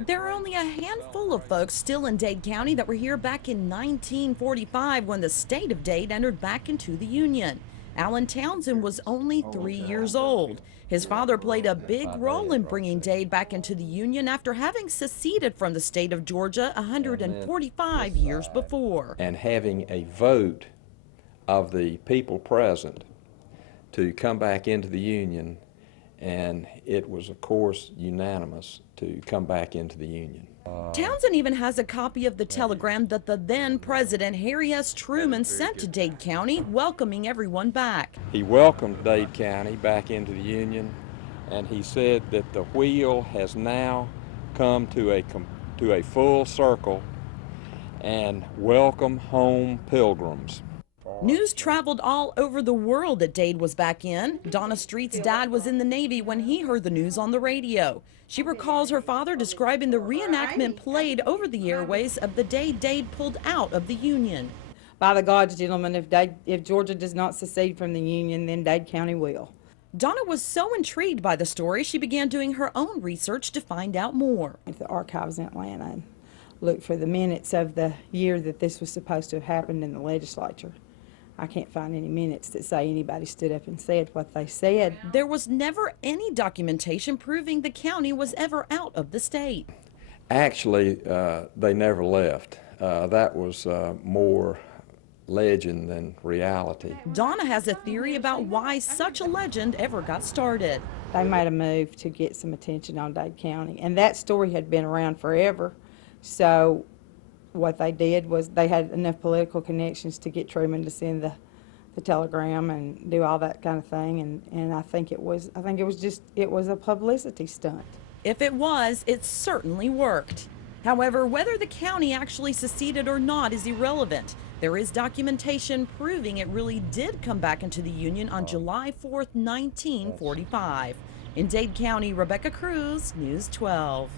There are only a handful of folks still in Dade County that were here back in 1945 when the state of Dade entered back into the Union. Allen Townsend was only 3 years old. His father played a big role in bringing Dade back into the Union after having seceded from the state of Georgia 145 years before. And having a vote of the people present to come back into the Union, and it was, of course, unanimous to come back into the Union. Townsend even has a copy of the telegram that the then President Harry S. Truman sent to Dade County, welcoming everyone back. He welcomed Dade County back into the Union, and he said that the wheel has now come to a full circle, and welcome home, pilgrims. News traveled all over the world that Dade was back in. Donna Street's dad was in the Navy when he heard the news on the radio. She recalls her father describing the reenactment played over the airways of the day Dade pulled out of the Union. By the gods, gentlemen, if Georgia does not secede from the Union, then Dade County will. Donna was so intrigued by the story, she began doing her own research to find out more. At the archives in Atlanta and looked for the minutes of the year that this was supposed to have happened in the legislature. I can't find any minutes that say anybody stood up and said what they said. There was never any documentation proving the county was ever out of the state. Actually, they never left. That was more legend than reality. Donna has a theory about why such a legend ever got started. They made a move to get some attention on Dade County, and that story had been around forever. So what they did was they had enough political connections to get Truman to send the telegram and do all that kind of thing, and I think it was a publicity stunt. If it was, it certainly worked. However, whether the county actually seceded or not is irrelevant. There is documentation proving it really did come back into the Union on July 4th, 1945. In Dade County, Rebecca Cruz, News 12.